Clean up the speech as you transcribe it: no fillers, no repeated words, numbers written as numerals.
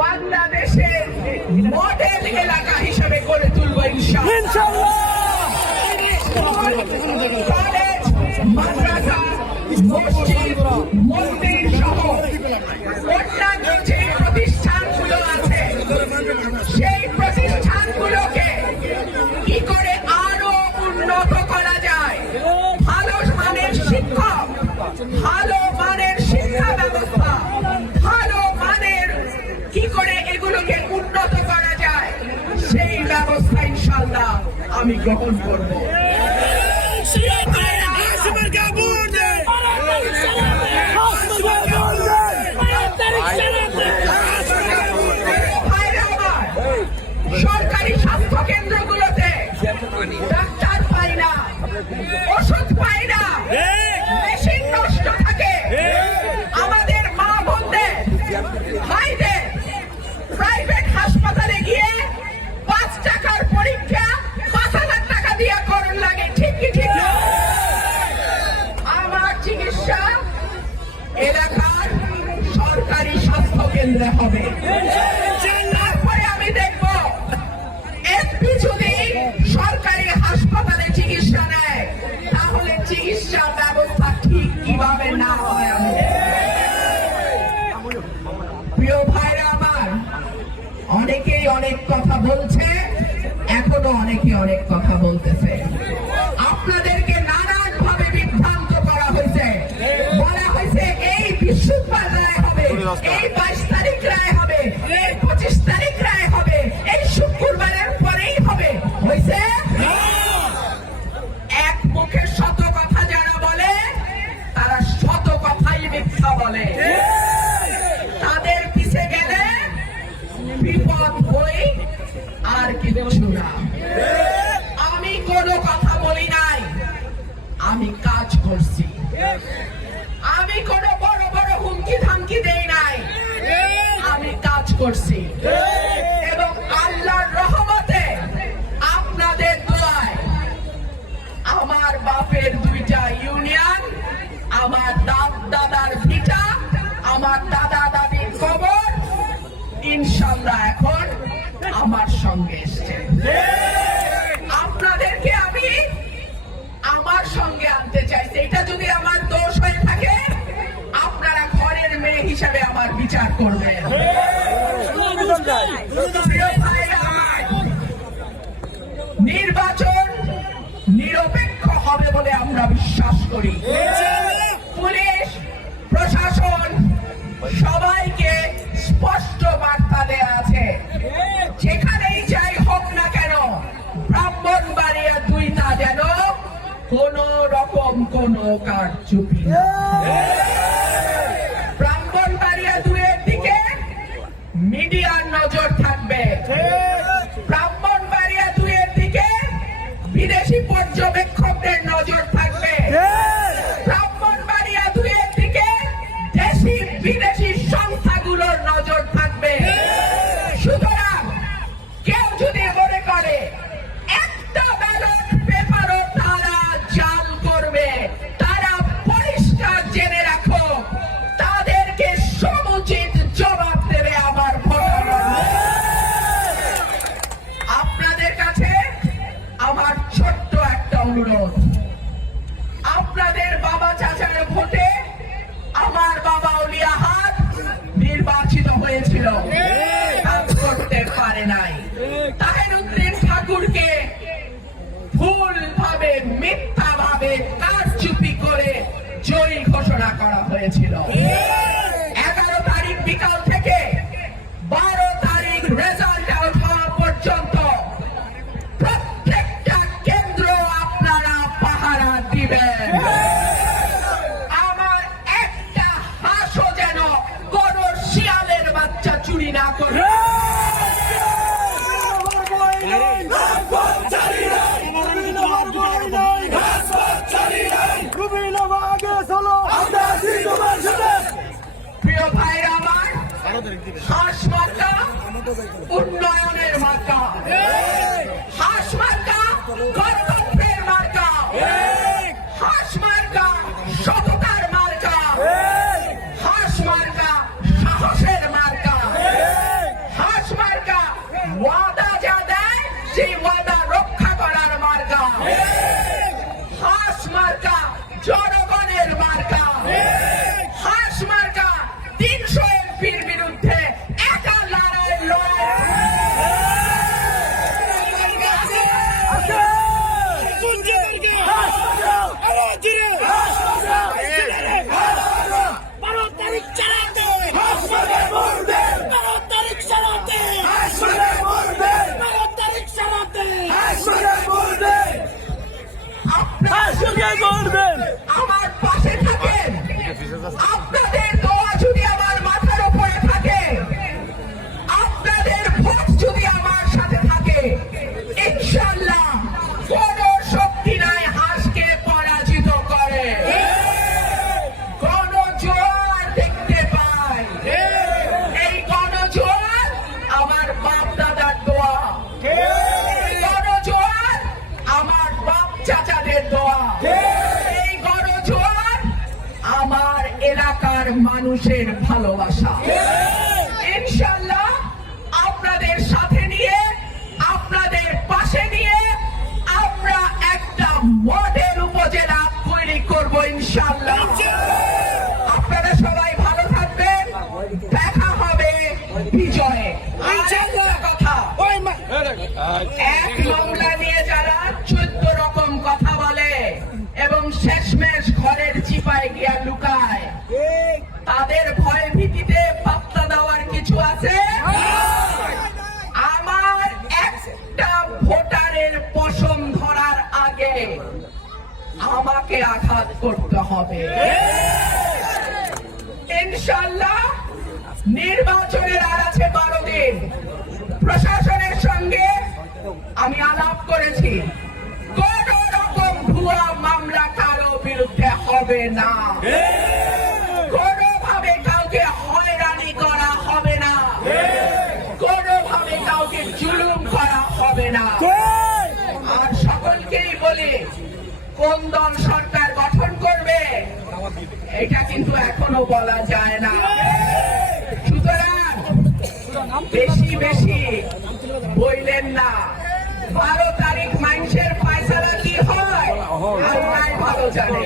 বাংলাদেশের মডেল এলাকা হিসেবে গড়ে তুলব ইনশাআল্লাহ। কলেজ, মাদ্রাসা, মসজিদ, মন্দির সহ অন্যান্য যে প্রতিষ্ঠানগুলো আছে সেই প্রতিষ্ঠানগুলোকে কি করে আরো উন্নত করা যায়, ভালো মানের শিক্ষক, ভালো মানের শিক্ষা ব্যবস্থা, ভালো মানের কি করে এগুলোকে উন্নত করা যায় সেই ব্যবস্থা ইনশাআল্লাহ আমি গ্রহণ করব। সরকারি স্বাস্থ্য কেন্দ্রগুলোতে ডাক্তার পাই না, ওষুধ পাই না, মেশিন নষ্ট থাকে। আমাদের মা বোনদের, ভাইদের প্রাইভেট হাসপাতালে গিয়ে 5 টাকার পরীক্ষা 5,000 টাকা দিয়ে করণ লাগে, ঠিক কি ঠিক? আমার চিকিৎসা এলাকার সরকারি স্বাস্থ্য কেন্দ্রে হবে। তারপরে আমি দেখব এমপি যদি সরকারি হাসপাতালে চিকিৎসা নেয় তাহলে চিকিৎসা ব্যবস্থা ঠিক কিভাবে না হয়। প্রিয় ভাইরা আমার, অনেকেই অনেক কথা বলছে, এখনো অনেকে অনেক কথা বলতেছে। আপনাদেরকে নানান ভাবে বিভ্রান্ত করা হয়েছে, বলা হয়েছে এই বৃহস্পতিবার রায় হবে, এই 22 তারিখ রায় হবে, এই 25 তারিখ রায় হবে, এই শুক্রবারের পরেই হবে। হয়েছে এক মুখে শত কথা যারা বলে তারা শত কথাই মিথ্যা বলে। তাদের পিছে গেলে বিপদ বই আর কিছু না। আমি কোনো কথা বলি নাই, আমি কাজ করছি। আমি কোনো বড় বড় হুমকি ধামকি দেই নাই, আমি কাজ করছি। এবং আল্লাহর রহমতে আপনাদের দোয়ায় আমার বাপের 2টা ইউনিয়ন, আমার দাদার ভিটা, আমার দাদা দাদির কবর ইনশাআল্লাহ এখন আমার সঙ্গে এসছে। আপনাদেরকে আমি আমার সঙ্গে আনতে চাইছি। এটা যদি আমার দোষ হয়ে থাকে আপনারা ঘরের মেয়ে হিসাবে আমার বিচার করবেন। নির্বাচন নিরপেক্ষ হবে বলে আমরা বিশ্বাস করি। পুলিশ প্রশাসন সবাইকে স্পষ্ট বার্তা দেয়া আছে, যেখানেই যাই হোক না কেন ব্রাহ্মণবাড়িয়া 2টা যেন কোন রকম কোন কারচুপি। ব্রাহ্মণবাড়িয়া 2-এর দিকে মিডিয়ার নজর থাকবে, ব্রাহ্মণবাড়িয়া 2-এর দিকে বিদেশি পর্যবেক্ষকদের নজর থাকবে, ব্রাহ্মণবাড়িয়া 2-এর দিকে দেশি বিদেশি সংস্থাগুলোর নজর থাকবে। সুতরাং কেউ যদি মনে করে একটা ব্যালট পেপারও তারা জাল করবে, তারা পরিষ্কার জেনে রাখো তাদেরকে সমুচিত জবাব দেবে আমার ভোট। আপনাদের কাছে আমার ছোট্ট একটা অনুরোধ, আপনাদের বাবা চাচার ভোটে আমার বাবা ওলিয়াহাত নির্বাচিত হয়েছিল, কাজ করতে পারে নাই। তাহেরউদ্দিন ঠাকুরকে ভুলভাবে মিথ্যাভাবে কারচুপি করে জয়ী ঘোষণা করা হয়েছিল। 11 তারিখ বিকাল থেকে 12 তারিখ রেজাল্ট আউট হওয়া পর্যন্ত প্রত্যেকটা কেন্দ্র আপনারা পাহারা দিবেন। আমার একটা হাঁসও যেন কোন শিয়ালের বাচ্চা চুরি না করে। প্রিয় ভাই আমার, হাঁস মার্কা উন্নয়নের মার্কা, হাঁস মার্কা গণতন্ত্রের মার্কা, হাঁস মার্কা সততার মার্কা, হাঁস মার্কা সাহসের মার্কা। বিএনপির বিরুদ্ধে একা লড়াই আমার পাশে থাকেন, আপনাদের দোয়া যদি আমার মাথার উপরে থাকে, আপনাদের ভোট যদি আমার সাথে থাকে, ইনশাআল্লাহ কোন শক্তি নাই হাঁসকে পরাজিত করে। গণজোয়ার দেখতে পাই, এই গণজোয়ার আমার বাপ দাদার দোয়া, এই গণজোয়ার আমার বাপ চাচাদের দোয়া, এই গণজোয়ার আমার এলাকার মানুষের ভালোবাসা। ইনশাআল্লাহ আপনাদের সাথে নিয়ে, আপনাদের পাশে নিয়ে আমরা একটা মডেল উপজেলা তৈরি করব ইনশাআল্লাহ। আপনারা সবাই ভালো থাকবেন, দেখা হবে বিজয়ে। কথা এক মামলা নিয়ে যারা 14 রকম কথা বলে এবং শেষমেশ ঘরের চিপায় গিয়া লুকায়, তাদের ভয় ভীতিতে পাত্তা দেওয়ার কিছু আছে? আমার একটা ভোটারের পশম ধরার আগে আমাকে আঘাত করতে হবে। ইনশাআল্লাহ নির্বাচনের আর আছে 12 দিন। প্রশাসনের সঙ্গে আমি আলাপ করেছি, কোন রকম ভুয়া মামলা কারো বিরুদ্ধে হবে না, কোনোভাবে কাউকে হয়রানি করা হবে না, কোনোভাবে কাউকে জুলুম করা হবে না। আর সকলকেই বলি, কোন দল সরকার গঠন করবে এটা কিন্তু এখনো বলা যায় না। সুতরাং বেশি বেশি বললেন না। 12 তারিখ মানুষের ফয়সালা কি হয় আল্লাহ ভালো জানে।